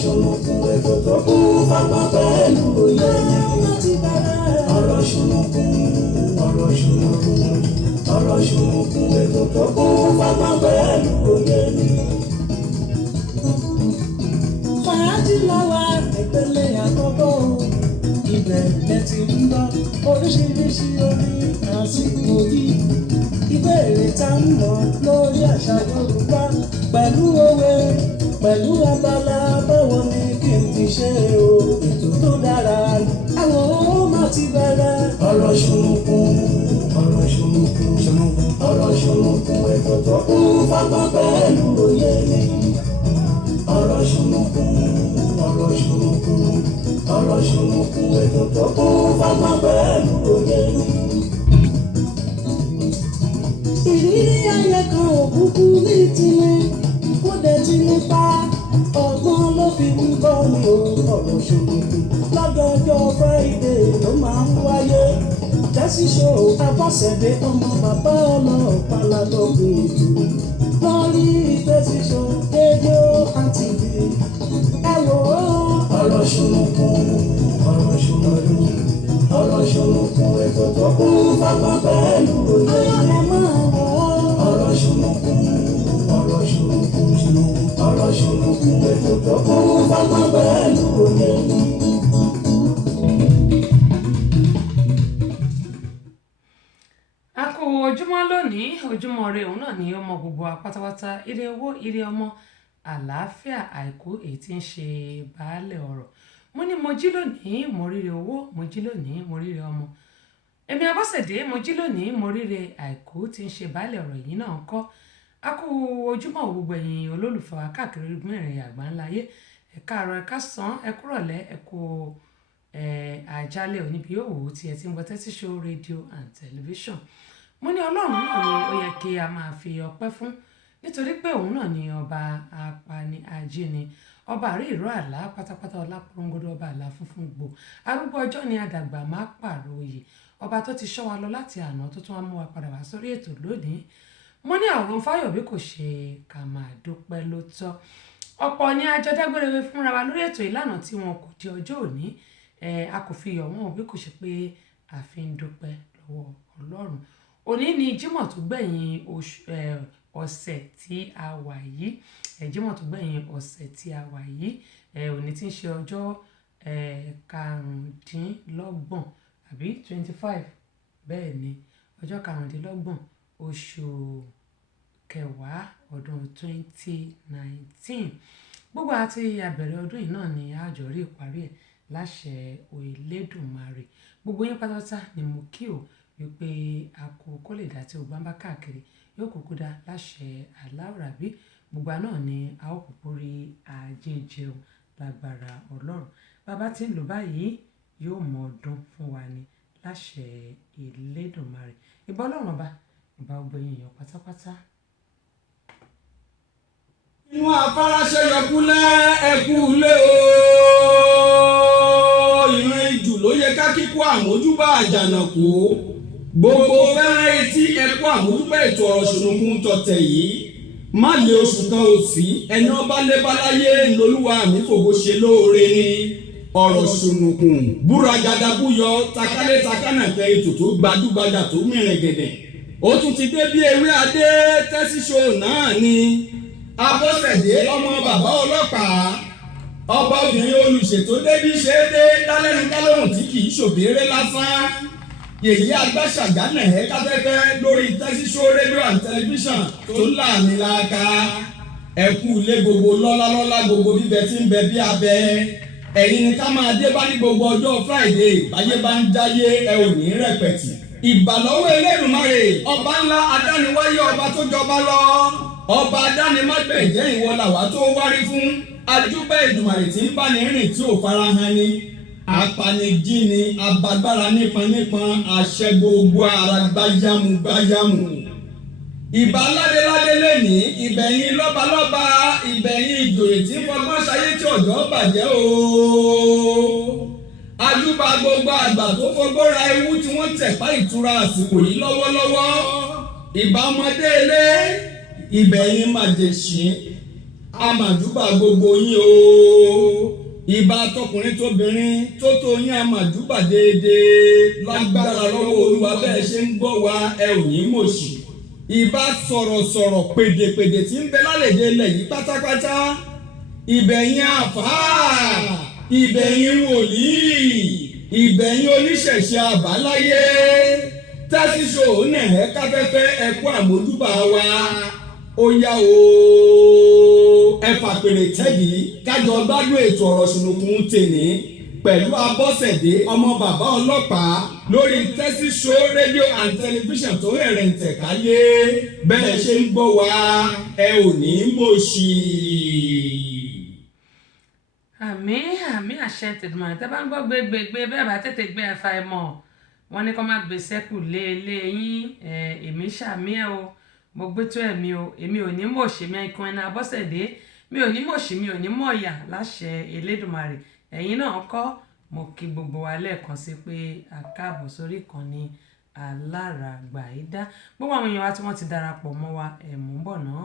ṣùnùkùn ètò tó kún fọ́gbọ́n pẹ̀lú òye ọ̀rọ̀ ṣùnùkùn ètò tó kún fọ́gbọ́n pẹ̀lú òye fàájì láwa ìpele àkọ́kọ́ ibẹ̀ lẹ́tì ń bọ́ oríṣiríṣi orin àsìkò yìí ìbéèrè tá ń lọ lórí àṣà Yorùbá pẹ̀lú òwe pẹ̀lú abala báwo ni kí n ti ṣe o ètò tó dára àwọn ó má ti bẹ̀rẹ̀ ọ̀rọ̀ ṣùnùkùn ètò tó kún fọ́gbọ́n pẹ̀lú òye ọ̀rọ̀ ṣùnùkùn ètò tó kún fọ́gbọ́n pẹ̀lú òye. Ìrírí ayé kan ò kúkú ní tiní kó dé tí nípa ọgbọ́n ló fi ń bọ́ ní ọ̀rọ̀ ṣùnùkùn lọ́jọ́jọ́ Friday ló máa ń wáyé tẹ́sí ṣó Abọ́sẹ̀dé ọmọ bàbá ọlọ́pàá lálọ́gùn ètò lórí tẹ́sí ṣó rédíò and TV ẹ wò ó. ọ̀rọ̀ ṣùnùkùn ètò tó kún fọ́gbọ́n pẹ̀lú òye ọ̀rọ̀ ṣùnùkùn ètò tó kún fọ́gbọ́n pẹ̀lú òye. A kú ojúmọ́ lónìí ojúmọ́ ire òun náà ni ọmọ gbogbo apátápátá ire owó ire ọmọ àlàáfíà àìkú èyí tí ń ṣe baálé ọ̀rọ̀ mo ní mo jí lónìí mo ríre owó mo jí lónìí mo ríre ọmọ èmi Abọ́sẹ̀dé mo jí lónìí mo ríre àìkú tí ń ṣe baálé ọ̀rọ̀ yìí náà kọ́ a kú ojúmọ́ gbogbo ẹ̀yin olólùfẹ́ wa káàkiri orígun mẹ́rin àgbáńláyé ẹ káàárọ̀ ẹ káàsán ẹ kúrọ̀lẹ́ ẹ kú àjálẹ̀ oníbi òwò tí ẹ ti ń gbọ́ Tẹ́tí Show rédíò and tẹlifíṣàn mo ní ọlọ́run náà ni ó yẹ kí a máa fi ọpẹ́ fún nítorí pé òun náà ni ọba apani ajíni ọba àrí ìró àlá pátápátá ọlápọ̀rọ̀ngodo ọba àlá funfun gbò arúgbó ọjọ́ ni àdàgbà máa pààrọ̀ òye ọba tó ti ṣọ́ wa lọ láti àná tó tún wá mú wa padà wá sórí ètò lónìí mo ní àwọn fáyọ̀bí kò ṣe ká máa dúpẹ́ ló tọ́ ọ̀pọ̀ ni àjọ dágbére fúnra wa lórí ètò ìlànà tí wọn kò di ọjọ́ òní a kò fi yọ̀ wọ́n bí kò ṣe pé a fi ń dúpẹ́ lọ́wọ́ ọlọ́run òní ni Jímọ̀ tó gbẹ̀yìn ọ̀sẹ̀ tí a wà yìí Jímọ̀ tó gbẹ̀yìn ọ̀sẹ̀ tí a wà yìí òní tí ń ṣe ọjọ́ karùndínlọ́gbọ̀n àbí 25 bẹ́ẹ̀ ni ọjọ́ karùndínlọ́gbọ̀n oṣù kẹwàá ọdún 2019 gbogbo àti àbẹ̀rẹ̀ ọdún yìí náà ni àjọ rí ìparí ẹ̀ láṣẹ Elédùmarè gbogbo yín pátápátá ni mo kí o wípé a kò kó lè dá tí o bá ń bá káàkiri yóò kúkú dá láṣẹ Aláwùrábí gbogbo náà ni a ó kúkú rí ajé jẹun lágbára Ọlọ́run bàbá tí ń lò báyìí yóò mọ ọdún fún wa ní láṣẹ Elédùmarè ìbà Ọlọ́run ọba ìbà gbogbo èèyàn pátápátá. inú afárasẹ yọkúlẹ̀ ẹkú lé o ìran ìjù ló yẹ ká kíkó àmójúbà àjànàkú gbogbo fẹ́rẹ́ etí ẹkú àmójúbà ètò ọ̀rọ̀ ṣùnùkùn tọ̀tẹ̀ yìí má lé oṣù kan òsì ẹni ọba lébáláyé lolúwa mi fògo ṣe lóore ni ọ̀rọ̀ ṣùnùkùn búragàdà búyọ takálé takánàkẹ́ ètò tó gbajúgbajà tó mìíràn gẹ̀dẹ̀ ó tún ti dé bí ewé adé Tẹ́tí Show náà ni Abọ́sẹ̀dé ọmọ bàbá ọlọ́pàá ọba obìnrin olùṣètò débi ṣe é dé dálẹ́nu dálóhùn tí kì í ṣòbéèrè lásán èyí agbáṣàgánà ẹ̀ káfẹ́fẹ́ lórí Tẹ́tí Show rédíò and tẹlifíṣàn tó láàmì láàka ẹ̀kú ilé gbogbo lọ́lá gbogbo bíbẹ tí ń bẹ bí abẹ ẹ̀yin ni ká máa dé bá ní gbogbo ọjọ́ Friday báyé bá ń jáyé ẹ ò ní rẹpẹ̀tì ìbàlọ́wọ́ Elédùmarè ọba ńlá adániwáyé ọba tó jọba lọ ọba adánimágbẹ̀jẹ́ ìwọ làwa tó wárí fún ajúbà Èdùmàrè tí ń bá ní rìn tí ò farahàn ni apanijí ni abagbára nípọn àṣẹ gbogbo ara gbáyàmù ìbà ládéládé lẹ́ni ìbẹ̀yìn lọ́balọ́ba ìbẹ̀yìn ìjòyè tí ń fọgbọ́n ṣayé tí ọ̀jọ́ bàjẹ́ o ajúbà gbogbo àgbà tó fọgbọ́n ra ewu tí wọ́n tẹ̀pá ìtura àsìkò yìí lọ́wọ́lọ́wọ́ ìbà ọmọdé ilé ìbẹ̀yìn màjèṣín àmàjúbà gbogbo yín o ìbà tọkùnrin tóbìnrin tó tó yín àmàjúbà déédéé lágbára lọ́wọ́ Olúwa bẹ́ẹ̀ ṣe ń gbọ́ wa ẹ ò ní mòṣì ìbà sọ̀rọ̀sọ̀rọ̀ pèdèpèdè tí ń bẹ lálẹ́dẹ̀ ilẹ̀ yìí pátápátá ìbẹ̀yìn àfáà ìbẹ̀yìn wòlíì ìbẹ̀yìn oníṣẹ̀ṣe àbáláyé tásíṣò nẹ̀ẹ́ káfẹ́fẹ́ ẹ̀kú àmójúbà wa ó yá o ẹ fàpèrè tẹ́gì kájọ gbádùn ètò ọ̀rọ̀ ṣùnùkùn tèní pẹ̀lú Abọ́sẹ̀dé ọmọ bàbá ọlọ́pàá lórí Tẹ́sí Show rédíò and tẹlifíṣàn tó hẹ̀rẹ̀ ń tẹ̀káyé bẹ́ẹ̀ ṣe ń gbọ́ wa ẹ ò ní mòṣì. àmì àṣẹ tètùmọ̀ tẹ́ bá ń gbọ́ gbégbégbé bẹ́ẹ̀ bá tètè gbé ẹ̀fà ẹ̀ mọ̀ wọ́n ní kó má gbé sẹ́kù lé yín èmi ṣàmì ẹ̀ o mo gbé tó ẹ̀mí o èmi ò ní mòṣì mi ikùn ẹni Abọ́sẹ̀dé mi ò ní mòṣì mi ò ní mọ̀ọ̀yà láṣẹ Elédùmarè ẹ̀yin náà kọ́ mo kí gbogbo wa lẹ́ẹ̀kan sí pé a káàbọ̀ sórí ìkànnì Aláràgbàyídá gbogbo àwọn èèyàn wa tí wọ́n ti darapọ̀ mọ́ wa mú bọ̀ náà.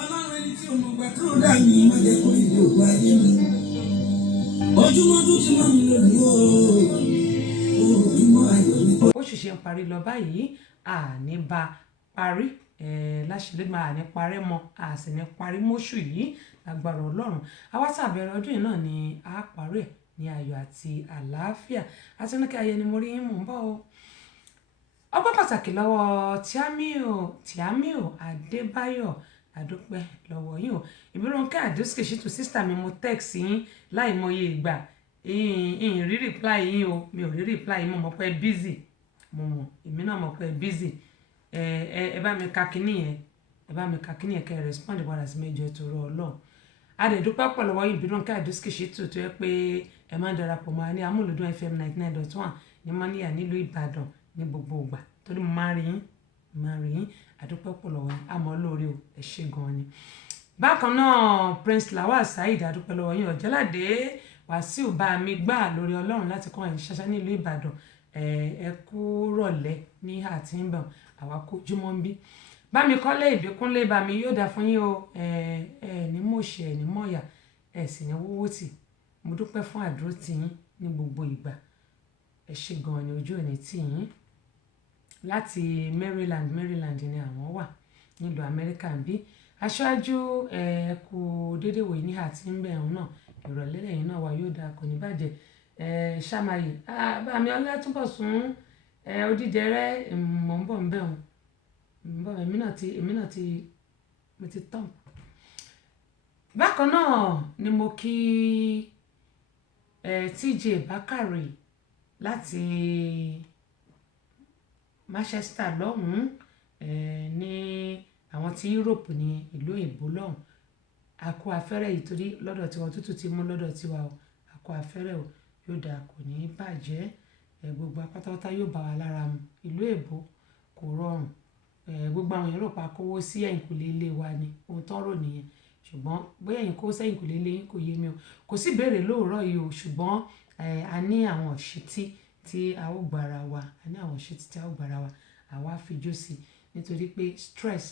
Ọlọ́run ẹni tí ọmọ ìgbà tó dà mí má jẹ́ kó ìdí òkú ayé mi. Ojúmọ́ tó ti mọ́ mi lónìí ojúmọ́ ayọ̀ ní. Oṣù ṣe ń parí lọ báyìí àní bá parí láṣìírí máa ní parẹ́ mọ́ a sì ní parí mọ́ṣù yìí lágbára Ọlọ́run àwa tí àbẹ̀rẹ̀ ọdún yìí náà ni a parí ẹ̀ ní ayọ̀ àti àlàáfíà àti ní kí ayé ni mo rí yín mò ń bọ̀ o. Ọpẹ́ pàtàkì lọ́wọ́ Tíámíò Adébáyọ̀ àdúpẹ́ lọ́wọ́ yín o Ìbírónkẹ́ Àdúsìkè Ṣítù sísítà mi mo text yín láìmọye ìgbà ìyìn rí reply yín o mi ò rí reply yín mo mọ̀ pé busy mo mọ̀ èmi náà mọ̀ pé busy ẹ bá mi ka kíní yẹn kẹ́ ẹ respond padà sí mẹ́jọ ìtòrò Ọlọ́run adẹ̀dúpẹ́ pọ̀ lọ́wọ́ yín Ìbírónkẹ́ Àdúsìkè Ṣítù tó yẹ pé ẹ máa ń darapọ̀ mọ́ ní Amúlùdún FM 99.1 ní mọ́níyà nílùú Ìbàdàn ní gbogbo ìgbà torí mo máa rí yín àdúpẹ́ pọ̀ lọ́wọ́ yín àmọ́ lórí o ẹ ṣé gan ni. Bákan náà Prince Lawal Saheed àdúpẹ́ lọ́wọ́ yín Ọ̀jẹ́ládé Wàsíù bá mi gbà lórí Ọlọ́run láti kọ́ ẹ̀yìn ṣáṣá nílùú Ìbàdàn ẹ kú rọ̀lẹ́ ní àtìǹbà àwa kó jùmọ̀ ń bí. Bámi Kọ́lé Ìbíkúnlé bá mi yóò dá fún yín o ní mòṣì ní mọ̀ọ̀yà sì ní wọ́wọ́ tì mo dúpẹ́ fún àdúró tì yín ní gbogbo ìgbà ẹ ṣé gan ni ojú òní tì yín. Láti Maryland ni àwọn wà nílùú Amẹ́ríkà ń bí aṣáájú kú dédé wòye ní àti ń bẹ̀ ẹ̀hún náà ìrọ̀lẹ́ lẹ́yìn náà wà yóò dáa kò ní bàjẹ́ ṣàmáyé bàmí Ọlátúnbọ̀sún Odídẹrẹ́ mò ń bọ̀ ń bẹ̀ ẹ̀hún èmi náà ti mo ti tán. Bákan náà ni mo kí TJ Bákàrè láti Manchester lọ́hùn-ún ní àwọn tí Europe ní ìlú èbó lọ́hùn àkó afẹ́rẹ́ yìí torí lọ́dọ̀ tiwa tútù ti mú lọ́dọ̀ tiwa o àkó afẹ́rẹ́ o yóò dáa kò ní bàjẹ́ gbogbo apátápátá yóò bá wa lára mu ìlú èbó kò rọrùn gbogbo àwọn èèyàn rò pa kówó sí ẹ̀yìnkùlé ilé wa ni ohun tó ń rò nìyẹn ṣùgbọ́n bóyá ẹ̀yìn kó sẹ́yìnkùlé ilé yín kò yé mi o kò sí ìbéèrè lóòrọ̀ yìí o ṣùgbọ́n a ní àwọn òṣìtí tí a ó gbára wa àwa fijó sí nítorí pé stress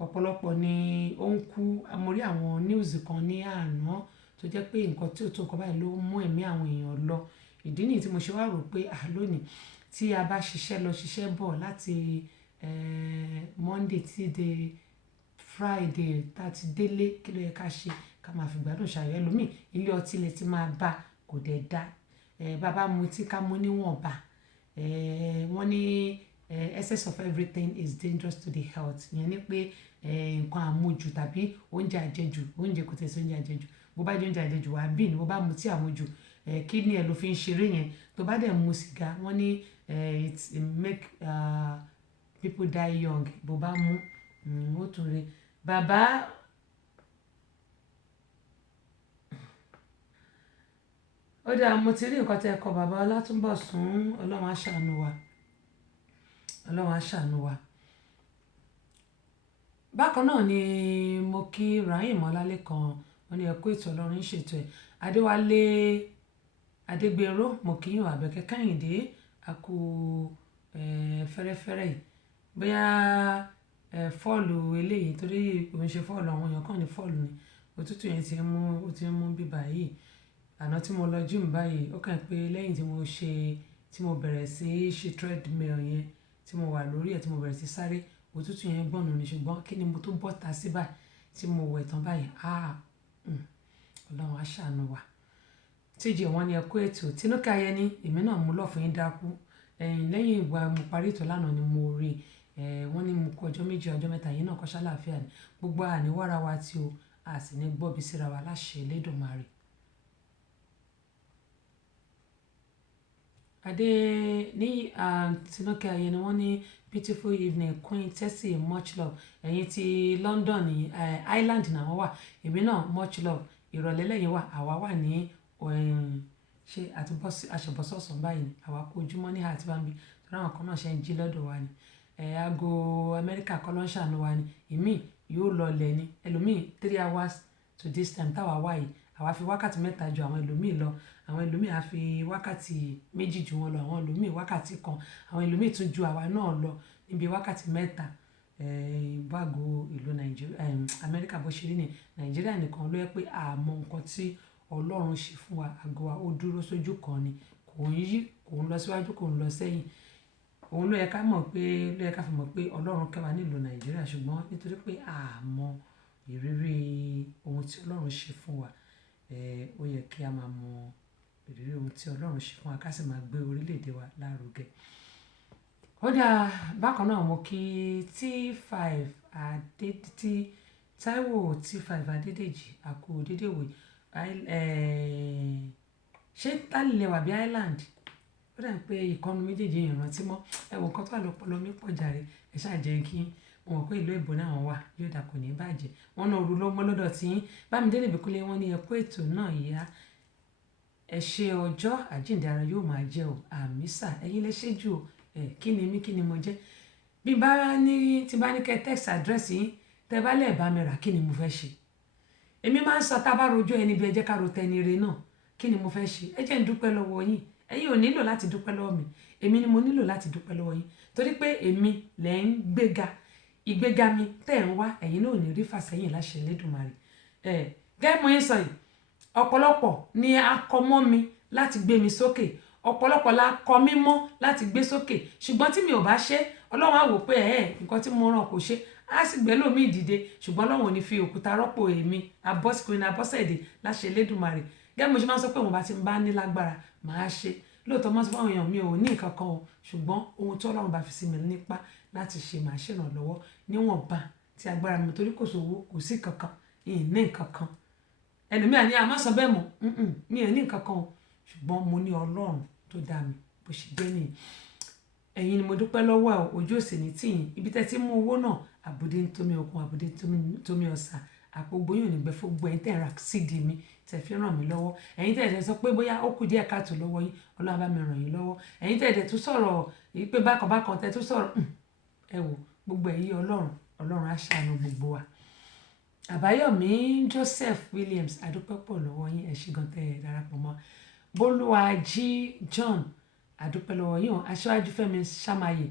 ọ̀pọ̀lọpọ̀ ni ó ń kú amórí àwọn news kan ní àná tó jẹ́ pé nǹkan tí ò tó nǹkan báyìí ló mú ẹ̀mí àwọn èèyàn lọ ìdí nìyí tí mo ṣe wá rò pé lónìí tí a bá ṣiṣẹ́ bọ̀ láti Monday tí dé Friday tá ti délé kí ló yẹ ká ṣe ká máa fi gbádùn ṣàyẹ̀ ẹlòmíì ilé ọtí lẹ ti máa bá kò dẹ̀ dá bàbá mutí ká mú níwọ̀nba wọ́n ní excess of everything is dangerous to the health ìyẹn ni pé nǹkan àmujù tàbí oúnjẹ àjẹjù oúnjẹ kò tẹ̀sí oúnjẹ àjẹjù bó bá jẹ oúnjẹ àjẹjù wà bí ni bó bá mutí àmujù kídìní ẹ̀ ló fi ń ṣeré yẹn tó bá dẹ̀ mu sìgá wọ́n ní it make people die young bó bá mú ó tún re bàbá ó dáa mo ti rí nǹkan tẹ́ ẹ kọ bàbá Ọlátúnbọ̀sún Ọlọ́run á ṣàánú wa bákan náà ni mo kí Rahim Ọlálékan wọn ní ẹkú ètò Ọlọ́run ń ṣètò ẹ̀ Adéwálé Adégbèrò mo kí yín Àbẹ̀kẹ́ Kẹ́hìndé àkú fẹ́rẹ́fẹ́rẹ́ yìí bóyá fọ́ọ̀lù eléyìí torí òun ṣe fọ́ọ̀lù àwọn èèyàn kàn ní fọ́ọ̀lù ni òtútù yẹn ti ń mú bíbá yìí àná tí mo lọ gym báyìí ó kàn pé lẹ́yìn tí mo bẹ̀rẹ̀ sí ṣe treadmill yẹn tí mo wà lórí ẹ̀ tí mo bẹ̀rẹ̀ sí sáré òtútù yẹn gbọ̀nù ni ṣùgbọ́n kí ni mo tó bọ́ta sí báyìí tí mo wẹ̀ tán báyìí ọlọ́run á ṣàánú wa tíjì wọn ni ẹ kó ètò Tinúkẹ́ Ayẹni èmi náà mú lọ́ọ̀fù yín dákú lẹ́yìn ìgbà mo parí ètò lánàá ni mo rí wọ́n ní mo kọ ọjọ́ méjì ọjọ́ mẹ́ta yìí náà kọ́ ṣàlàáfíà ni gbogbo àníwára wa tí o a sì ní gbọ́bi síra wa láṣẹ Elédùmarè. adé ní Tinúkẹ́ Ayẹni wọ́n ní beautiful evening Queen Tessie much love ẹ̀yin ti London ní Ireland náà wọ́n wà èmi náà much love ìrọ̀lẹ́ lẹ́yìn wà àwa wà ní ṣe àṣebọ̀sọ̀sọ̀ báyìí àwa kó ojúmọ́ ní àti bámbi torí àwọn kan náà ṣe ń jí lọ́dọ̀ wa ni aago Amẹ́ríkà kọ́ ló ń ṣàánú wa ni ìmí yóò lọlẹ̀ ni ẹlòmíì 3 hours to this time táwa wà yìí àwa fi wákàtí mẹ́ta ju àwọn ẹlòmíì lọ àwọn ẹlòmíì á fi wákàtí méjì ju wọn lọ àwọn ẹlòmíì wákàtí kan àwọn ẹlòmíì tún ju àwa náà lọ níbi wákàtí mẹ́ta báàgò ìlú Amẹ́ríkà bó ṣe rí ni Nàìjíríà nìkan ló yẹ pé àmọ́ nǹkan tí Ọlọ́run ṣe fún wa àgọ́ wa ó dúró sójú kan ni kò ń yí kò ń lọ síwájú kò ń lọ sẹ́yìn òun ló yẹ ká mọ̀ pé ló yẹ ká fi mọ̀ pé Ọlọ́run kẹ́ wa nílùú Nàìjíríà ṣùgbọ́n nítorí pé àmọ́ ìrírí ohun tí Ọlọ́run ṣe fún wa ó yẹ kí a máa mọ ìrírí ohun tí Ọlọ́run ṣe fún wa ká sì máa gbé orílẹ̀-èdè wa lárugẹ. ó dáa bákan náà mo kí T5 Táíwò T5 Adédèjì àkó dédéwò ṣé tálẹ̀ wà bí Island ó dà pé ìkànnì méjèèjì ìrántí mọ́ ẹ̀wọ̀n kan tó wà lọ́pọ̀lọ́ mi pọ̀ jàre ẹ̀ ṣàjẹ́ kí wọn mọ̀ pé ìlú èbó náà wà yóò dà kò ní bàjẹ́ wọn náà ru ló mọ́ lọ́dọ̀ tí Bámidélé Ìbíkúnlé wọn ní ẹ̀kọ́ ètò náà yá ẹ ṣe ọjọ́ àjíǹde ara yóò máa jẹ́ o àmísà ẹ̀yin lè ṣe jù kí ni mí kí ni mo jẹ́ bí tí bá ní kẹ́ text address yín tẹ́ bá lẹ̀ bá mi rà kí ni mo fẹ́ ṣe èmi máa ń sọ tá a bá rojọ́ ẹni bí ẹ jẹ́ ká ro tẹni re náà kí ni mo fẹ́ ṣe ẹ jẹ́ ń dúpẹ́ lọ́wọ́ yín ẹ̀yin ò nílò láti dúpẹ́ lọ́wọ́ mi èmi ni mo nílò láti dúpẹ́ lọ́wọ́ yín torí pé èmi lẹ̀ ń gbéga ìgbéga mi tẹ̀ ń wá ẹ̀yin náà ò ní rí fàsẹ́yìn láṣẹ Elédùmarè gẹ́gẹ́ mo yín sọ yìí ọ̀pọ̀lọpọ̀ ni a kọ mọ́ mi láti gbé mi sókè ọ̀pọ̀lọpọ̀ la kọ mí mọ́ láti gbé sókè ṣùgbọ́n tí mi ò bá ṣe Ọlọ́run á wò pé nǹkan tí mo ràn kò ṣe á sì gbé lómi ìdìde ṣùgbọ́n Ọlọ́run ò ní fi òkúta rọ́pò èmi Abọ́sẹ̀dé láṣẹ Elédùmarè gẹ́gẹ́ mo ṣe máa ń sọ pé mo bá ti ń bá ní lágbára màá ṣe lóòótọ́ mọ́ sí fáwọn èèyàn mi ò ní nǹkan kan o ṣùgbọ́n ohun tí Ọlọ́run bá fi sí mi nípa láti ṣe màá ṣèrànlọ́wọ́ níwọ̀nba tí agbára mi torí kò sówó kò sí kankan ìní nǹkan kan ẹlòmíà ní àmọ́ sọ bẹ́ẹ̀ mọ́ mi ò ní nǹkan kan o ṣùgbọ́n mo ní Ọlọ́run tó dá mi bó ṣe jẹ́ nìyí ẹ̀yin ni mo dúpẹ́ lọ́wọ́ ojú òsì ní tìyìn ibi tẹ́ ti mú owó náà àbùdé ń tómi okun àbùdé ń tómi ọ̀sà àpò gbóyún nígbẹ́ fún gbọ́ ẹ̀yin tẹ́ ń ra sídìí mi tẹ́ fi ràn mí lọ́wọ́ ẹ̀yin tẹ́ ẹ̀ sọ pé bóyá ó kù díẹ̀ káàtó lọ́wọ́ yín Ọlọ́run bá mi ràn yín lọ́wọ́ ẹ̀yin tẹ́ ẹ̀ tún sọ̀rọ̀ yìí pé bákan tẹ́ tún sọ̀rọ̀ ẹ wò gbogbo ẹ̀yin Ọlọ́run á ṣàánú gbogbo wa. Àbáyọ̀mí Joseph Williams àdúpẹ́ pọ̀ lọ́wọ́ yín ẹ ṣé gan tẹ́ ẹ darapọ̀ mọ́ Bólúwàjí John àdúpẹ́ lọ́wọ́ yín Aṣíwájú Fẹ́mi Ṣàmáyé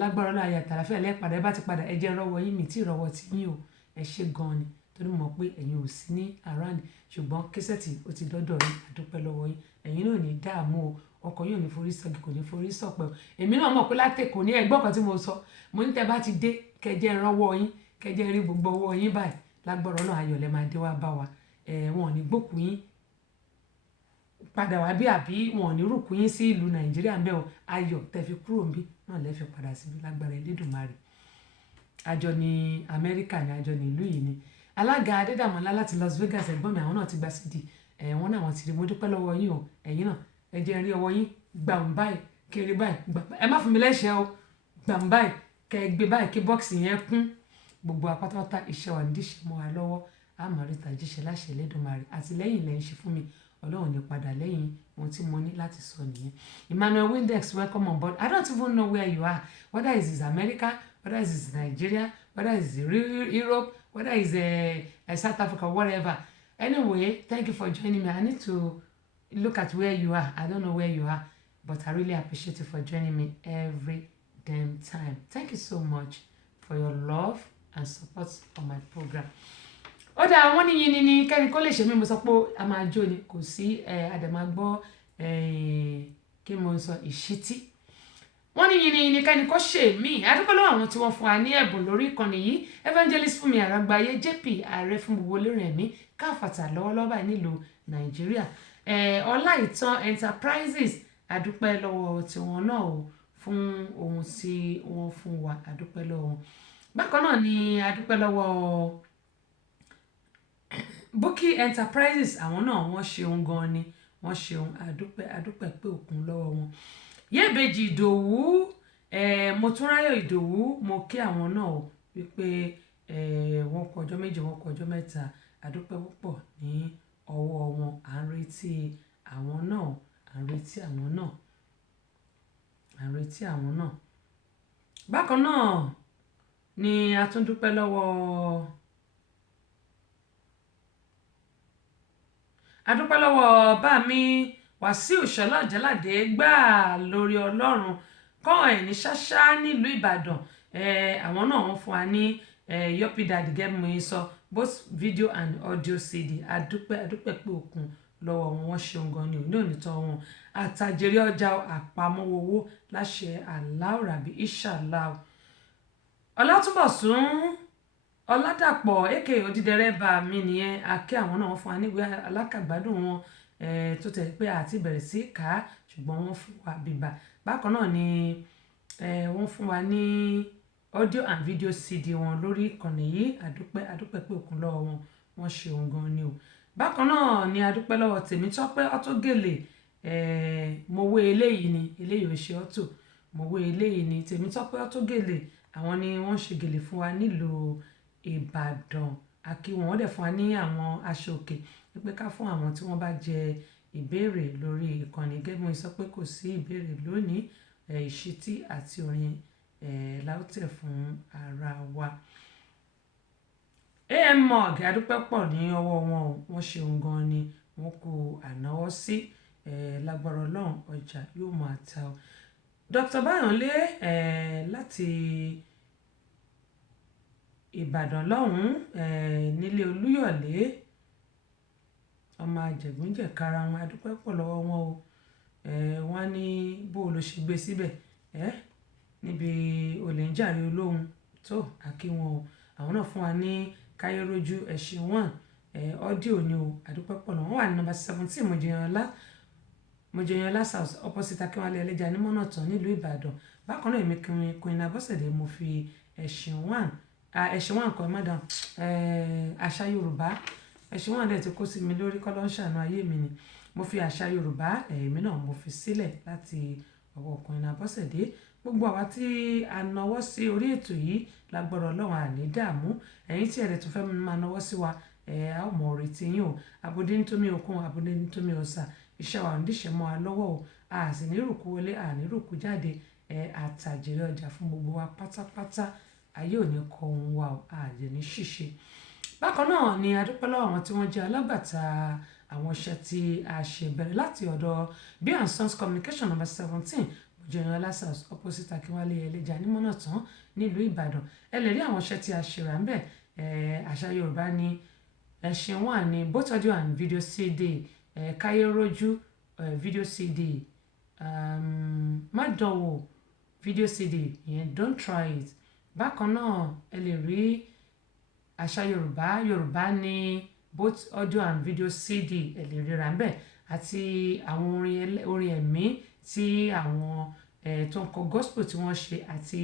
lágbára Ọlọ́run ayé àtàlàfíà lẹ́ẹ̀padà ẹ bá ti padà ẹ jẹ́ rọ́wọ́ yín mi tí ìrọ̀wọ́ ti yín o ẹ ṣé gan ni torí mo mọ̀ pé ẹ̀yin ò sí ní around ṣùgbọ́n késẹ̀tì ó ti dọ́dọ̀ yín àdúpẹ́ lọ́wọ́ yín ẹ̀yin náà ní dààmú o ọkọ̀ yóò ní forí sọ́gi kò ní forí sọ̀pẹ̀ o èmi náà mọ̀ pé látẹ̀kọ̀ ní ẹgbọ́n kan tí mo sọ mo ní tẹ́ bá ti dé kẹjẹ́ rọ́wọ́ yín kẹjẹ́ rí gbogbo ọwọ́ yín báyìí lágbára Ọlọ́run ayọ̀ lẹ́ máa dé wá bá wa wọn ò ní gbókùn yín padà wá bí àbí wọn ò ní rúkú yín sí ìlú Nàìjíríà mbẹ́ o ayọ̀ tẹ́ fi kúrò níbí náà lẹ́ fi padà síbi lágbára Elédùmarè àjọ ní Amẹ́ríkà ní àjọ ní ìlú yìí ni alága Adédàmọ́lá láti Las Vegas ẹ̀gbọ́n mi àwọn náà ti gba sídì wọn náà wọ́n ti rí mo dúpẹ́ lọ́wọ́ yín o ẹ̀yin náà ẹ jẹ́ rí ọwọ́ yín gbàm báyìí kiri báyìí ẹ má fún mi lẹ́sẹ̀ o gbàm báyìí kẹ ẹ gbé báyìí kí bọ́ọ̀sì yẹn kún gbogbo apátápátá iṣẹ́ wa nídìíṣẹ́ mọ́ wa lọ́wọ́ àmọ́ríta jíṣẹ́ láṣẹ Elédùmarè àtìlẹ́yìn lẹ́yìn ṣe fún mi Ọlọ́run ní padà lẹ́yìn ohun tí mo ní láti sọ nìyẹn. Emmanuel Windex welcome on board. I don't even know where you are, whether it is America, whether it is Nigeria, whether it is Europe, whether it is South Africa, whatever. Anyway, thank you for joining me. I need to look at where you are. I don't know where you are, but I really appreciate you for joining me every damn time. Thank you so much for your love and support on my program. Ó dáa, wọ́n ní yín ní kẹ́ni kó lè ṣe mí mo sọ pé a máa jó ni kò sí àdèmà gbọ́ kí mo sọ ìṣítí. Wọ́n ní yín ní kẹ́ni kó ṣe mí. Adúpẹ́ lọ́wọ́ àwọn tí wọ́n fún wa ní ẹ̀bùn lórí ìkànnì yìí. Evangelist Fúnmi Àràgbáyé JP ààrẹ fún gbogbo olórin ẹ̀mí káfàtà lọ́wọ́lọ́wọ́ báyìí nílùú Nàìjíríà. Ọláìtàn Enterprises adúpẹ́ lọ́wọ́ tiwọn náà o fún ohun tí wọ́n fún wa adúpẹ́ lọ́wọ́ wọn. Bákan náà ni adúpẹ́ lọ́wọ́ Bukky Enterprises àwọn náà wọ́n ṣeun gan ni wọ́n ṣeun adúpẹ́ pé òkun lọ́wọ́ wọn. Yẹ́bẹ̀jì Ìdòwú Motúnráyọ̀ Ìdòwú mo kí àwọn náà o wípé wọ́n kú ọjọ́ méje wọ́n kú ọjọ́ mẹ́ta adúpẹ́ púpọ̀ ní ọwọ́ wọn à ń retí àwọn náà à ń retí àwọn náà à ń retí àwọn náà. Bákan náà ni a tún dúpẹ́ lọ́wọ́ bá mi Wàsíù Ṣọlá-Jáládé gbà lórí Ọlọ́run kọ́ ẹ̀ ní ṣáṣá nílùú Ìbàdàn. Àwọn náà wọ́n fún wa ní Yopi Daddy gẹ́gẹ́ bí mo sọ both video and audio CD adúpẹ́ pé òkun lọ́wọ́ wọn wọ́n ṣeun gan ni òní òní tán wọn àtàjèrè ọjà àpamọ́wọ́ láṣẹ Allahu Rabbi Inshallah. Ọlátúnbọ̀sún Ọládàpọ̀ aka Odídẹrẹ́bà mi nìyẹn akẹ́ àwọn náà wọ́n fún wa níwèé alákàgbádùn wọn tó tẹ̀ pé àti bẹ̀rẹ̀ sí ká ṣùgbọ́n wọ́n fún wa bíbà. Bákan náà ni wọ́n fún wa ní audio and video CD wọn lórí ìkànnì yìí adúpẹ́ pé òkun lọ́wọ́ wọn wọ́n ṣeun gan ni o. Bákan náà ni adúpẹ́ lọ́wọ́ Tèmítọ́pẹ́ Ọ̀tọ́gèlè mowó eléyìí ni eléyìí ò ṣe ọ̀tò mowó eléyìí ni Tèmítọ́pẹ́ Ọ̀tọ́gèlè àwọn ni wọ́n ṣe gèlè fún wa nílùú Ìbàdàn àkí wọ́n dẹ̀ fún wa ní àwọn aṣọ òkè pé ká fún àwọn tí wọ́n bá jẹ ìbéèrè lórí ìkànnì gẹ́gẹ́ bí mo sọ pé kò sí ìbéèrè lónìí ìṣítí àti orin láwùtẹ̀ fún ara wa. Mog adúpẹ́ pọ̀ ní ọwọ́ wọn wọ́n ṣeun gan ni wọ́n kó ànáwọ́ sí lágbára Ọlọ́run ọjà yóò máa ta o. Dr. Báyọ̀nlé láti Ìbàdàn lọ́hùn nílé Olúyọ̀lé ọmọ àjẹ̀gúnjẹ̀kára wọn adúpẹ́ pọ̀ lọ́wọ́ wọn o. Wọ́n ní bó ló ṣe gbé síbẹ̀ níbi olè ń jàre olóhùn tó àkí wọn o. Àwọn náà fún wa ní káyérójú ẹ̀sìn wọn ọ́díò ni o adúpẹ́ pọ̀ lọ́wọ́. Wọ́n wà ní nọ́mbà 17 Mojèyànlá South opposite Akínwálé Ẹlẹ́ja ní Mọ́nàtàn nílùú Ìbàdàn. Bákan náà èmi Queen Abọ́sẹ̀dé mo fi ẹ̀sìn wọn kan madam àṣà Yorùbá ẹ̀sìn wọn dẹ̀ ti kó sí mi lórí kọ́ ló ń ṣàánú ayé mi ni mo fi àṣà Yorùbá èmi náà mo fi sílẹ̀ láti ọwọ́ Queen Abọ́sẹ̀dé. Gbogbo àwa tí a nawọ́ sí orí ètò yìí lágbára Ọlọ́run àní dààmú ẹ̀yin tí ẹ̀rẹ̀ tó fẹ́ máa nawọ́ sí wa a ó mọ̀ orí tí yín o abúdé nítorí okun abúdé nítorí ọ̀sà iṣẹ́ wa ń díṣẹ́ mọ́ wa lọ́wọ́ o a sì ní rùkú wọlé a ní rùkú jáde àtàjèrè ọjà fún gbogbo wa pátápátá ayé ò ní kọ ohun wa o a jẹ́ ní ṣìṣe. Bákan náà ni adúpẹ́ lọ́wọ́ àwọn tí wọ́n jẹ́ alágbàtà àwọn iṣẹ́ tí a ṣe bẹ̀rẹ̀ láti ọ̀dọ̀ B& Sons Communication number 17 Mojèyànlá South opposite Akínwálé Ẹlẹ́ja ní Mọ́nàtàn nílùú Ìbàdàn. Ẹ lè rí àwọn iṣẹ́ tí a ṣe rà ń bẹ̀ àṣà Yorùbá ní ẹ̀sìn wọn ní both audio and video CD káyérójú video CD má dánwò video CD yẹn don't try it. Bákan náà ẹ lè rí àṣà Yorùbá ní both audio and video CD ẹ lè ríra ń bẹ̀ àti àwọn orin ẹ̀mí tí àwọn tó ń kọ gospel tí wọ́n ṣe àti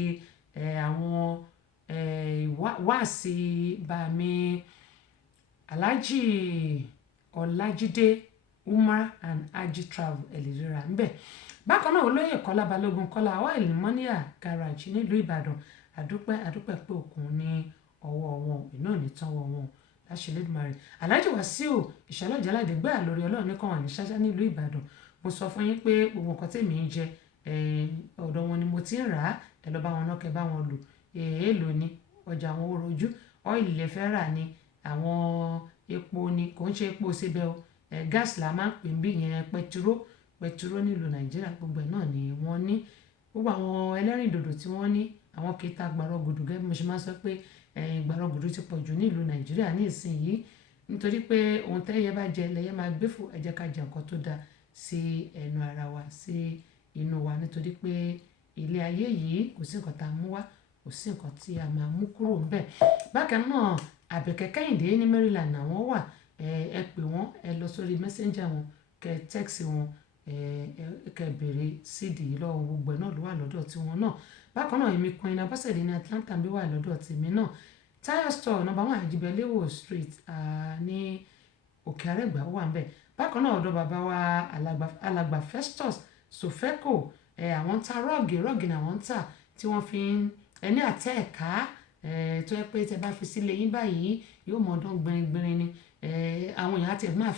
àwọn wáàsí bàmí Alhaji Ọlájídé Umar and Haji Travel ẹ lè ríra ń bẹ̀. Bákan náà olóyè Kọ́lá Balógun Kọ́lá Oil Monia Garage nílùú Ìbàdàn adúpẹ́ pé òkun ní ọwọ́ wọn iná ní tán wọ wọn láṣẹ lẹ́dùnmarè. Alhaji Wàsíù Ìṣọ̀lá-Jáládé gbà lórí Ọlọ́run ní kan wà ní ṣáṣá nílùú Ìbàdàn. Mo sọ fún yín pé gbogbo nǹkan tèmi ń jẹ ọ̀dọ̀ wọn ni mo ti ń rà á ẹ lọ bá wọn náà kẹ́ bá wọn lò èèlò ni ọjà àwọn òrojú ọ́ìlì lẹ fẹ́ rà ni àwọn epo ni kò ń ṣe epo síbẹ̀ o gáàsì la máa ń pè bí yẹn pẹtiró nílùú Nàìjíríà gbogbo ẹ̀ náà ni wọ́n ní gbogbo àwọn ẹlẹ́rìndòdò tí wọ́n ní àwọn kì í ta gbàrọ̀gùdù gẹ́gẹ́ bí mo ṣe máa ń sọ pé gbàrọ̀gùdù ti pọ̀ jù ní ìlú Nàìjíríà ní ìsinyìí nítorí pé ohun tẹ́yẹ bá jẹ lẹ́yẹ máa gbé fò ẹ jẹ́ ká jẹ nǹkan tó dáa sí ẹnu ara wa sí inú wa nítorí pé ilé ayé yìí kò sí nǹkan tá a mú wá kò sí nǹkan tí a máa mú kúrò ńbẹ̀. Bákan náà Àbẹ̀kẹ́ Kẹ́hìndé ní Maryland àwọn wà ẹ pè wọ́n ẹ lọ sórí messenger wọn kẹ text wọn kẹ béèrè CD lọ́wọ́ gbogbo ẹ̀ náà ló wà lọ́dọ̀ tiwọn náà. Bákan náà èmi Queen Abọ́sẹ̀dé ní Atlanta bí wà lọ́dọ̀ tèmi náà. Tire store number 1 Ajibelewo Street ní Òkè Àrẹ́gbá wà ńbẹ̀. Bákan náà ọ̀dọ̀ bàbá wa Alàgbà Festus Sofeco àwọn ń ta rọ́ọ̀gì ni àwọn ń tà tí wọ́n fi ẹni àtẹ́ ẹ̀ka tó yẹ pé tẹ bá fi sílé yín báyìí yóò mọ ọdún gbìnrín ni àwọn èèyàn àti ẹ̀gbọ́n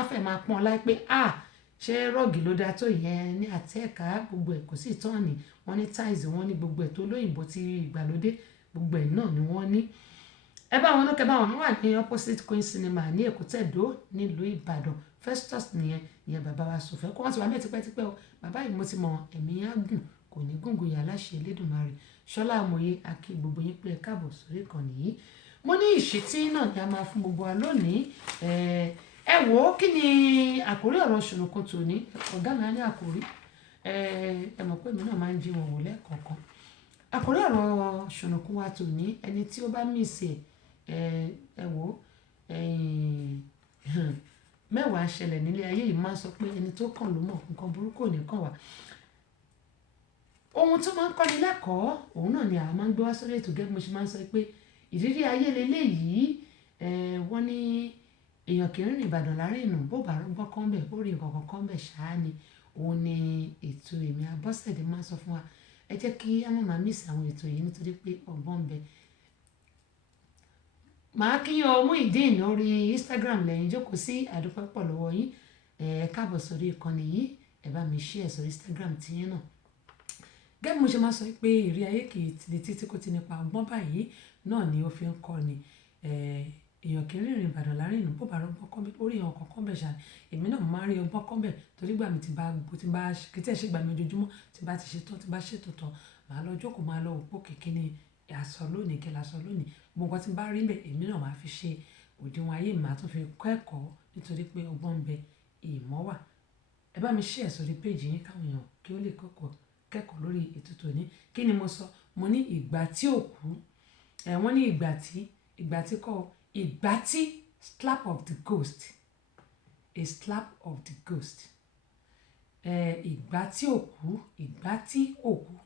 afẹ́ máa pọ́n láì pé ṣé rọ́ọ̀gì ló dáa tó yẹn ní àtẹ́ ẹ̀ka gbogbo ẹ̀ kò sí ìtọ́ni wọ́n ní tiles wọ́n ní gbogbo ẹ̀ tó lóyìnbó ti ìgbàlódé gbogbo ẹ̀ náà ni wọ́n ní. Ẹ bá wọn lókè bá wọn wà ní opposite Queen Cinema ní Èkútẹ́dó nílùú Ìbàdàn Festus ìyẹn bàbá wa Sofẹ́ kó wọ́n ti wà mẹ́ẹ̀ tipẹ́tipẹ́ o bàbá yìí mo ti mọ ẹ̀mí á gùn kò ní gùngùn yà láṣẹ Elédùmarè. Ṣọlá Amòye akí gbogbo yín pé ẹ káàbọ̀ sórí ìkànnì yìí. Mo ní ìṣítí náà ni a máa fún gbogbo wa lónìí ẹ wò ó kí ni àkórí ọ̀rọ̀ ṣùnùkùn tòní ọ̀gá mi á ní àkórí ẹ mọ̀ pé èmi náà máa ń jí wọn wò lẹ́ẹ̀kọ̀ọ̀kan. Àkórí ọ̀rọ̀ ṣùnùkùn wa tòní ẹni tí ó bá mísì ẹ wò ó mẹ́wàá ṣẹlẹ̀ nílé ayé yìí máa ń sọ pé ẹni tó kàn ló mọ̀ nǹkan burúkú ò ní kàn wá. Ohun tó máa ń kọ́ni lẹ́kọ̀ọ́ òun náà ni àwọn máa ń gbé wá sórí ètò gẹ́gẹ́ bí mo ṣe máa ń sọ pé ìrírí ayé leléyìí wọ́n ní èèyàn kì í rìn Ìbàdàn láàrin ìnù bó bá rọ́gbọ́n kan bẹ̀ bó rí nǹkan kan bẹ̀ ṣáá ni òun ni ètò èmi Abọ́sẹ̀dé máa ń sọ fún wa ẹ jẹ́ kí á má máa mísì àwọn ètò yìí nítorí pé ọgbọ́n ń bẹ. Màá kí yan Muyideen orí Instagram lẹ́yìn jókòó sí àdúpẹ́ pọ̀ lọ́wọ́ yín ẹ káàbọ̀ sórí ìkànnì yìí ẹ bá mi share sórí Instagram tiyín náà. Gẹ́gẹ́ bí mo ṣe máa sọ pé ìrírí ayé kì í ti di títí kò ti nípa ọgbọ́n báyìí náà ni ó fi ń kọ́ ni èèyàn kì í rìnrìn Ìbàdàn láàrin ìlú bó bá rọ́gbọ́n kọ́ bẹ́ẹ̀ orí àwọn kọ̀ọ̀kan bẹ̀ ṣáà èmi náà máa ń rí ọgbọ́n kọ́ bẹ̀ torí gbà mí ti bá kí tí ẹ̀ ṣe gbà mí ojoojúmọ́ tí bá ti ṣe tán tí bá ṣètò tán màá lọ jókòó máa lọ òpó kìkì ní àsọ lónìí kí lásọ lónìí gbogbo nǹkan tí bá rí bẹ̀ èmi náà máa fi ṣe òdiwọ̀n ayé mi máa tún fi kọ́ ẹ̀kọ́ nítorí pé ọgbọ́n ń bẹ ìmọ̀ wà. Ẹ bá mi share sórí péjì yín káwọn èèyàn kí ó lè kẹ́kọ̀ọ́ lórí ètò tòní. Kí ni mo sọ? Mo ní ìgbà tí ò kú wọ́n ní ìgbà tí slap of the ghost a slap of the ghost ìgbà tí ò kú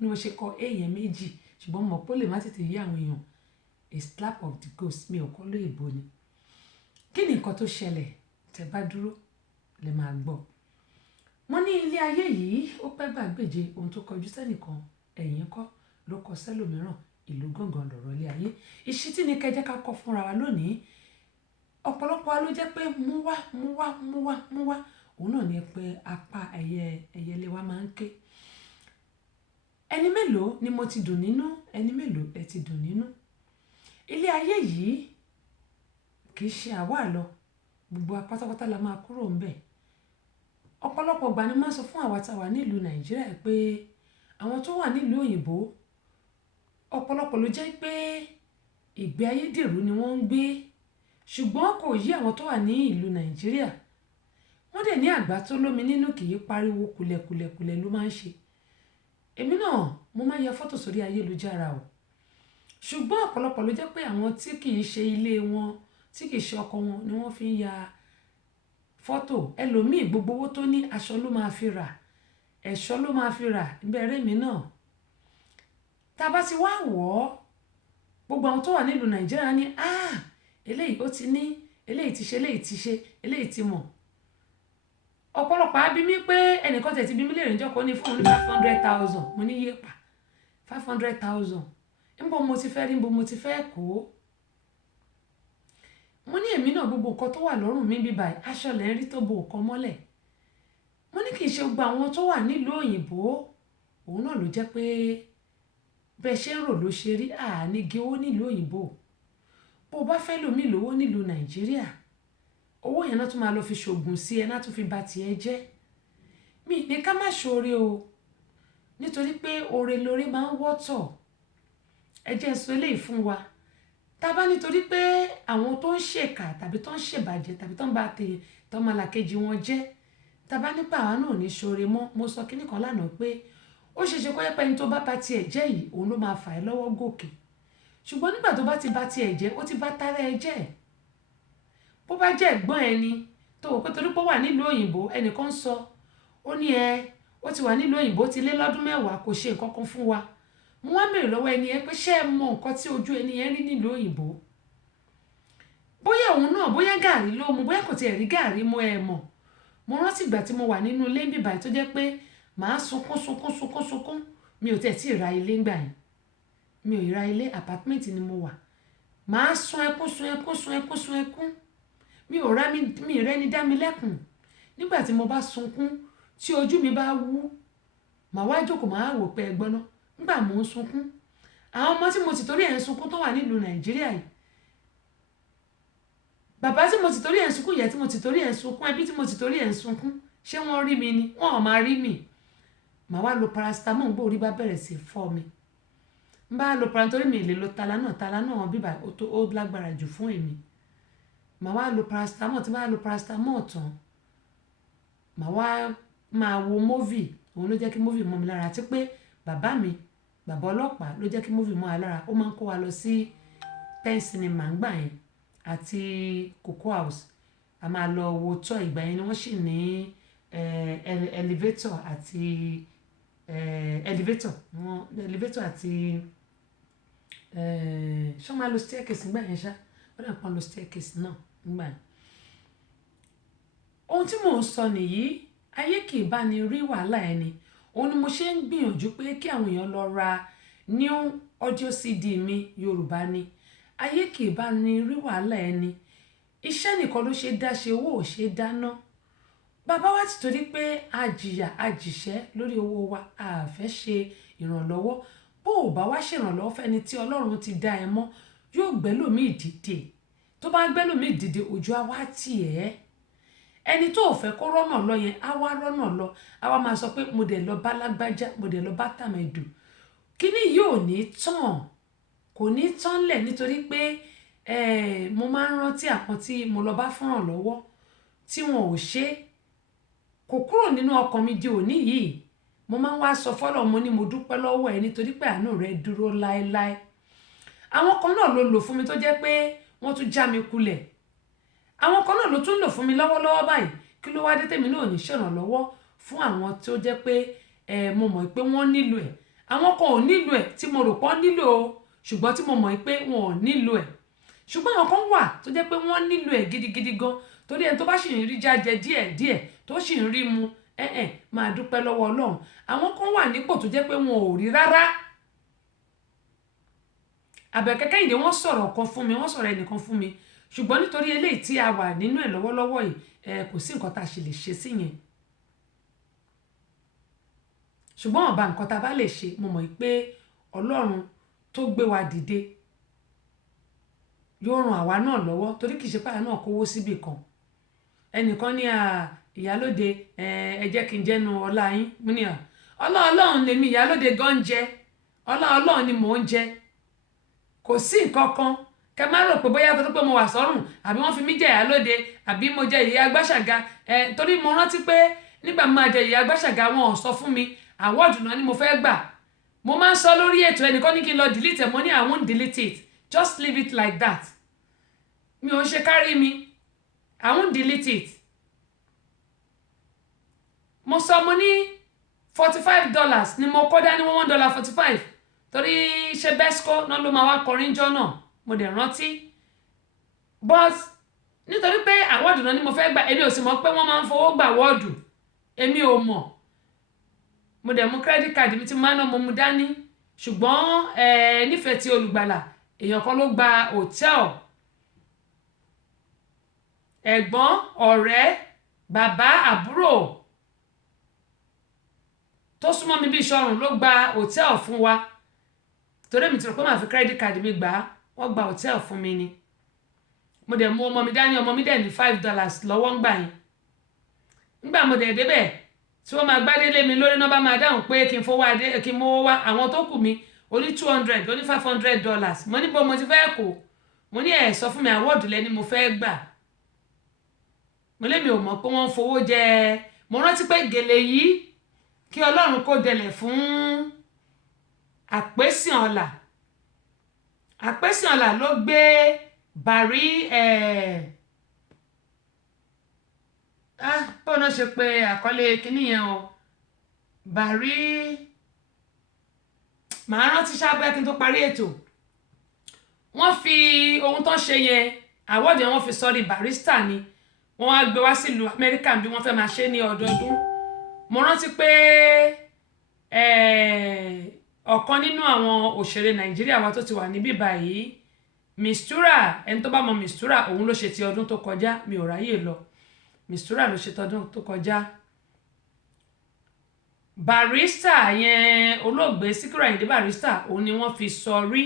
ni mo ṣe kọ èèyàn méjì ṣùgbọ́n mo mọ̀ pé ó lè má tètè yé àwọn èèyàn a slap of the ghost mi ò kọ́ lóyìnbó ni. Kí ni nǹkan tó ṣẹlẹ̀ tẹ́ bá dúró lè máa gbọ́. Wọ́n ní ilé ayé yìí ó pẹ́ gbàgbéje ohun tó kọjú sẹ́nìkan ẹ̀yìn kọ́ ló kọ sẹ́lòmíràn ìlú gángan lọ̀rọ̀ ilé ayé. Ìṣítí ni kẹjẹ́ ká kọ́ fúnra wa lónìí. Ọ̀pọ̀lọpọ̀ wa ló jẹ́ pé mú wá òun náà ni pé apá ẹyẹlé wa máa ń ké. Ẹni mélòó ni mo ti dùn nínú ẹni mélòó ẹ ti dùn nínú. Ilé ayé yìí kì í ṣe àwa lọ gbogbo apátápátá la máa kúrò ńbẹ̀. Ọ̀pọ̀lọpọ̀ ìgbà ni máa ń sọ fún àwa tá wà nílùú Nàìjíríà pé àwọn tó wà nílùú òyìnbó ọ̀pọ̀lọpọ̀ ló jẹ́ pé ìgbé ayé dèrú ni wọ́n ń gbé ṣùgbọ́n kò yí àwọn tó wà ní ìlú Nàìjíríà. Wọ́n dẹ̀ ní àgbà tó lómi nínú kì í pariwo kulẹ̀kulẹ̀kulẹ̀ ló máa ń ṣe. Èmi náà mo máa ya fọ́tò sórí ayélujára o ṣùgbọ́n ọ̀pọ̀lọpọ̀ ló jẹ́ pé àwọn tí kì í ṣe ilé wọn tí kì í ṣe ọkọ wọn ni wọ́n fi ń ya fọ́tò. Ẹlòmíì gbogbo owó tó ní aṣọ ló máa fi rà ẹ̀ṣọ́ ló máa fi rà ìbẹ̀rẹ̀ mi náà. Tá bá ti wá wọ̀ ọ́ gbogbo àwọn tó wà nílùú Nàìjíríà ní eléyìí ó ti ní eléyìí ti ṣe eléyìí ti mọ̀. Ọ̀pọ̀lọpọ̀ á bí mi pé ẹnìkan tẹ̀ ti bí mi lè rìn jọ́kọ́ ní fún un ní 500,000 mo ní yé pa 500,000 níbo mo ti fẹ́ rí níbo mo ti fẹ́ kó. Mo ní èmi náà gbogbo nǹkan tó wà lọ́rùn mi bí báyìí aṣọ lẹ́ ń rí tó bo nǹkan mọ́lẹ̀. Mo ní kì í ṣe gbogbo àwọn tó wà nílùú òyìnbó òun náà ló jẹ́ pé bẹ́ẹ̀ ṣe ń rò ló ṣe rí ànígi owó nílùú òyìnbó. Bó bá fẹ́ lòmí lówó nílùú Nàìjíríà owó yẹn náà tún máa lọ fi ṣògùn sí ẹ náà tún fi bà tiẹ̀ jẹ́. Mi ní ká má ṣoore o nítorí pé oore lóore máa ń wọ́tọ̀. Ẹ jẹ́ sọ eléyìí fún wa. Tá bá nítorí pé àwọn tó ń ṣèkà tàbí tó ń ṣèbàjẹ́ tàbí tó ń ba tọmọlàkejì wọn jẹ́, tá bá nípa àwa náà ní ṣoore mọ́. Mo sọ kíní kan lánàá pé ó ṣeéṣe kó jẹ́ pé ẹni tó bá tiẹ̀ jẹ́ yìí òun ló máa fà ẹ́ lọ́wọ́ gòkè. Ṣùgbọ́n nígbà tó bá ti ba tiẹ̀ jẹ́, ó ti bá tara ẹ jẹ́. Bó bá jẹ́ ẹ̀gbọ́n ẹni tó wò pé torí pé ó wà nílùú òyìnbó, ẹnìkan sọ ó ní ó ti wà nílùú òyìnbó ti lé lọ́dún 10 kò ṣe nǹkan kan fún wa. Mo wá béèrè lọ́wọ́ ẹni yẹn pé ṣé ẹ mọ nǹkan tí ojú ẹni yẹn rí nílùú òyìnbó? Bóyá òun náà, bóyá gàrí ló mu, bóyá kò tiẹ̀ rí gàrí mu, ẹ mọ̀. Mo rántí ìgbà tí mo wà nínú ilé ń bíbáyìí tó jẹ́ pé màá sunkún. Mi ò tiẹ̀ tí ì ra ilé ńgbà yẹn. Mi ò ra ilé, apartment ni mo wà. Màá sun ẹkún. Mi ì rẹ́ni dá mi lẹ́kùn. Nígbà tí mo bá sunkún, tí ojú mi bá wú, màá wá jókòó, màá wò pé ẹgbọ́n náà. Nígbà mò ń sunkún, àwọn ọmọ tí mo ti torí ẹ̀ ń sunkún tó wà nílùú Nàìjíríà yìí, bàbá tí mo ti torí ẹ̀ ń sunkún, ìyá tí mo ti torí ẹ̀ ń sunkún, ẹbí tí mo ti torí ẹ̀ ń sunkún, ṣé wọ́n rí mi ni? Wọ́n ò máa rí mi. Màá wá lo paracetamol gbọ́ orí bá bẹ̀rẹ̀ sí fọ́ mi. N bá lo paracetamol torí mi lè lo Tylenol bíbá ó lágbára jù fún èmi. Màá wá lo paracetamol, tí bá lo paracetamol tán, màá wá máa wo movie. Òun ló jẹ́ kí movie mọ́ mi lára, àti pé bàbá ọlọ́pàá ló jẹ́ kí movie mọ́ wa lára. Ó máa ń kó wa lọ sí Pen Cinema ńgbà yẹn àti Cocoa House. A máa lọ wo tour. Ìgbà yẹn ni wọ́n sì ní elevator àti ṣé wọ́n máa lo staircase ńgbà yẹn ṣá? Wọ́n dà pọ́n lo staircase náà ńgbà yẹn. Ohun tí mò ń sọ nìyí, ayé kì í bá ní rí wàhálà ẹni. Òun ni mo ṣe ń gbìyànjú pé kí àwọn èèyàn lọ ra new audio CD mi Yorùbá ni. Ayé kì í bá ní rí wàhálà ẹni. Iṣẹ́ nìkan ló ṣe dá ṣe, owó ò ṣe dáná. Bàbá wa ti torí pé a jìyà a jìṣẹ́ lórí owó wa, a fẹ́ ṣe ìrànlọ́wọ́. Bó ò bá wá ṣèrànlọ́wọ́ fẹ́ni tí Ọlọ́run ti dá ẹ mọ́, yóò gbẹ́lòmíì dìde. Tó bá gbẹ́lòmíì dìde, ojú á wá tì ẹ́. Ẹni tó ò fẹ́ kó rọ́nà lọ yẹn á wá rọ́nà lọ. Á wá máa sọ pé mo dẹ̀ lọ bá lágbájá, mo dẹ̀ lọ bá tàmẹ̀dù. Kíní yóò ní tán, kò ní tán lẹ̀, nítorí pé mo máa ń rántí àwọn tí mo lọ bá fúnràn lọ́wọ́ tí wọn ò ṣe. Kò kúrò nínú ọkàn mi di òní yìí. Mo máa ń wá sọ fọ́lọ̀, mo ní mo dúpẹ́ lọ́wọ́ ẹ nítorí pé àánú rẹ dúró láéláé. Àwọn kan náà ló lò fún mi tó jẹ́ pé wọ́n tún já mi kulẹ̀. Àwọn kan náà ló tún lò fún mi lọ́wọ́lọ́wọ́ báyìí. Kí ló wá dé tèmi náà ò ní ṣèrànlọ́wọ́ fún àwọn tó jẹ́ pé mo mọ̀ pé wọ́n nílò ẹ̀. Àwọn kan ò nílò ẹ̀ tí mo rò pé wọ́n nílò o, ṣùgbọ́n tí mo mọ̀ pé wọn ò nílò ẹ̀. Ṣùgbọ́n àwọn kan wà tó jẹ́ pé wọ́n nílò ẹ̀ gidigidi gan. Torí ẹni tó bá sì ń rí jájẹ díẹ̀díẹ̀ tó sì ń rí mu, máa dúpẹ́ lọ́wọ́ Ọlọ́run. Àwọn kan wà nípò tó jẹ́ pé wọn ò rí rárá. Àbẹ̀kẹ́ Kẹ́hìndé wọ́n sọ̀rọ̀ kan fún mi, wọ́n sọ̀rọ̀ ẹnìkan fún mi. Ṣùgbọ́n nítorí eléyìí tí a wà nínú ẹ̀ lọ́wọ́lọ́wọ́ yìí, kò sí nǹkan tá a ṣe lè ṣe sí yẹn. Ṣùgbọ́n ọ̀ba nǹkan tá a bá lè ṣe, mo mọ̀ pé Ọlọ́run tó gbé wa dìde yóò ran àwa náà lọ́wọ́, torí kìí ṣe páyà náà kówó síbì kan. Ẹnìkan ní ìyálóde, ẹ jẹ́ kí n jẹ́nu ọlá yín. Mo ní Ọlọ́run lèmi ìyálóde gan jẹ. Ọlọ́run ni mò ń jẹ. Kò sí nǹkan kan. Kẹ má rò pé bóyá tó pé mo wà sọ́rùn, àbí wọ́n fi mí jẹ ìyálóde, àbí mo jẹ ìyá Agbáṣàga. Torí mo rántí pé nígbà mo máa jẹ ìyá Agbáṣàga, wọn ò sọ fún mi àwọ́ọ̀dù náà ni mo fẹ́ gbà. Mo máa ń sọ lórí ètò, ẹnìkan ní kí n lọ delete ẹ̀, mo ní I won't delete it, just leave it like that. Mi ò ṣe kárí mi, I won't delete it. Mo sọ mo ní $45 ni mo kọ́ dání, $1.45 torí ṣe Besco náà ló máa wá kọrin jọ náà, mo dẹ̀ rántí. But nítorí pé àwọ́ọ̀dù náà ni mo fẹ́ gbà, èmi ò sì mọ̀ pé wọ́n máa ń fowó gbà àwọ́ọ̀dù, èmi ò mọ̀. Mo dẹ̀ mú credit card mi tí máa ń ná, mo mú dání. Ṣùgbọ́n nífẹ̀ẹ́ tí olùgbàlà, èèyàn kan ló gba hòtẹ́ẹ̀lì. Ẹ̀gbọ́n, ọ̀rẹ́, bàbá, àbúrò tó súnmọ́ mi bí ìṣọ̀rùn ló gba hòtẹ́ẹ̀lì fún wa. Torí èmi ti rò pé màá fi credit card mi gbà á, wọ́n gba hòtẹ́ẹ̀lì fún mi ni. Mo dẹ̀ mú ọmọ mi dání, ọmọ mi dẹ̀ ní $5 lọ́wọ́ ńgbà yẹn. Nígbà mo dẹ̀ débẹ̀ tí wọ́n máa gbádé lé mi lórí náà bá máa dáhùn pé kí n fowó adé kí n mówó wá àwọn tó kù mi oní $200 oní $500 mo ní bó mo ti fẹ́ kó mo ní ẹ̀ sọ fún mi awọ́ọ̀dù lẹ́ni mo fẹ́ gbà mo lémi ò mọ̀ pé wọ́n ń fowó jẹ mo rántí pé gèlè yìí kí Ọlọ́run kó dẹlẹ̀ fún Àpésìọlà Àpésìọlà ló gbé Bàrí bọ́ọ̀ náà ṣe pé àkọlé kínní yẹn o Bàrí màá rántí ṣáàbẹ́ kí n tó parí ètò wọ́n fi ohun tó ṣe yẹn àwọ́dì wọ́n fi sọ di Barrister ni wọ́n wá gbé wá sílùú Amẹ́ríkà bí wọ́n fẹ́ máa ṣe ní ọdọọdún mo rántí pé ọ̀kan nínú àwọn òṣèré Nàìjíríà wa tó ti wà níbí báyìí Mistura ẹni tó bá mọ Mistura òun ló ṣe ti ọdún tó kọjá mi ò ráyè lọ Mistura ló ṣe tọdún tó kọjá Barrister yẹn olóògbé Síkírù Àyìndé Barrister òun ni wọ́n fi sọ rí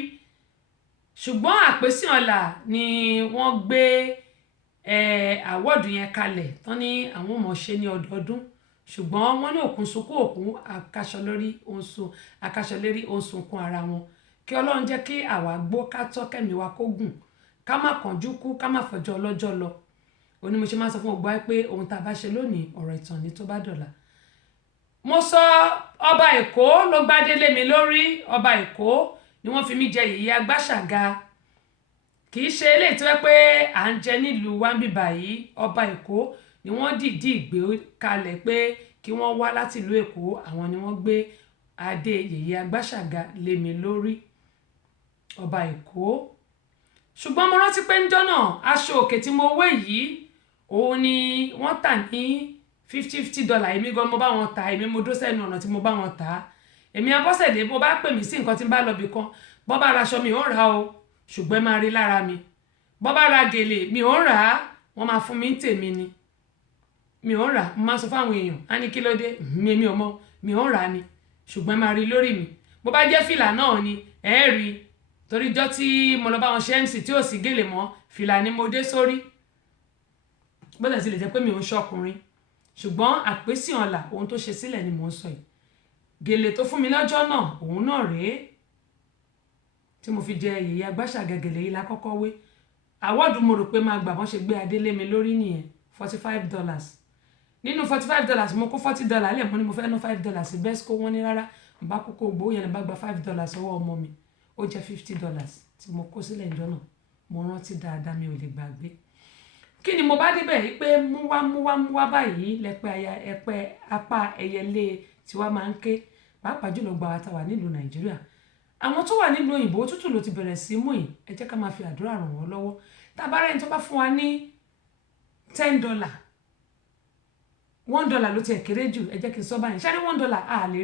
ṣùgbọ́n Àpésìọlà ni wọ́n gbé àwọ́ọ̀dù yẹn kalẹ̀ tán ní àwọn ọmọ ṣe ní ọdọọdún ṣùgbọ́n wọ́n ní òkun sunkún òkun akaṣọ lérí oṣùnkún ara wọn kí Ọlọ́run jẹ́ kí àwa gbó ká tọ́ kẹ́mi wa kó gùn ká má kánjú kú ká má fọjọ́ ọlọ́jọ́ lọ òní mo ṣe máa sọ fún ọgbà pé ohun tá a bá ṣe lónìí ọ̀rọ̀ ìtàn ni tó bá dọ̀la mo sọ ọba Èkó ló gbádé lé mi lórí ọba Èkó ni wọ́n fi mí jẹ yèyé Agbáṣàga kì í ṣe eléyìí tó yẹ pé à ń jẹ nílùú wa ń bì báyìí ọba Èkó ni wọ́n dìídì gbé kalẹ̀ pé kí wọ́n wá láti ìlú Èkó àwọn ni wọ́n gbé adé yèyé Agbáṣàga lé mi lórí ọba Èkó ṣùgbọ́n mo rántí pé níjọ́ náà aṣọ òkè tí mo wé yìí òun ni wọ́n tà ní $50 èmi gan mo bá wọn tà èmi mo dó sẹ́nu ọ̀nà tí mo bá wọn tà èmi Abọ́sẹ̀dé bó bá pè mí sí nǹkan tí n bá lọ bì kan bọ́ bá raṣọ mi ò ń rà o ṣùgbọ́n máa rí lára mi bọ́ bá ra gèlè mi ò ń rà á wọ́n máa fún mi ń tèmi ni mi ò ń rà mo máa sọ fáwọn èèyàn á ní kí ló dé mi ò mọ mi ò ń rà ni ṣùgbọ́n máa rí lórí mi bó bá jẹ́ fìlà náà ni rí torí jọ́ tí mo lọ bá wọn ṣe MC tí ò sí gèlè mọ́ fìlà ni mo dé sórí bọ́dẹ̀ sì lè jẹ́ pé mi ò ń ṣọkùnrin ṣùgbọ́n Àpésìọlà ohun tó ṣe sílẹ̀ ni mò ń sọ yìí gèlè tó fún mi lọ́jọ́ náà òun náà rèé tí mo fi jẹ yèyé Agbáṣàga gèlè yìí lákọ́kọ́ wé àwọ́ọ̀dù mo rò pé máa gbà wọ́n ṣe gbé adé lé mi lórí nìyẹn $45 nínú $45 mo kó $40 lẹ̀ mo ní mo fẹ́ ná $5 sí Besco wọ́n ní rárá bá kókó gbowó yẹn bá gba $5 ọwọ́ ọmọ mi ó jẹ́ $50 tí mo kó sílẹ̀ ìjọ náà mo rántí dáadáa mi ò lè gbàgbé kí ni mo bá débẹ̀ yìí pé múwá báyìí lẹ́pẹ́ apá ẹyẹlé tiwa máa ń ké pàápàá jùlọ gba wa tá wà nílùú Nàìjíríà àwọn tó wà nílùú òyìnbó tútù ló ti bẹ̀rẹ̀ sí mú yìí ẹ jẹ́ ká máa fi àdúrà ràn wọ́n lọ́wọ́ tá a bá rẹ́ni tó bá fún wa ní $10 $1 ló ti ẹ̀ kéré jù ẹ jẹ́ kí n sọ báyìí ṣé ní $1 a lè rí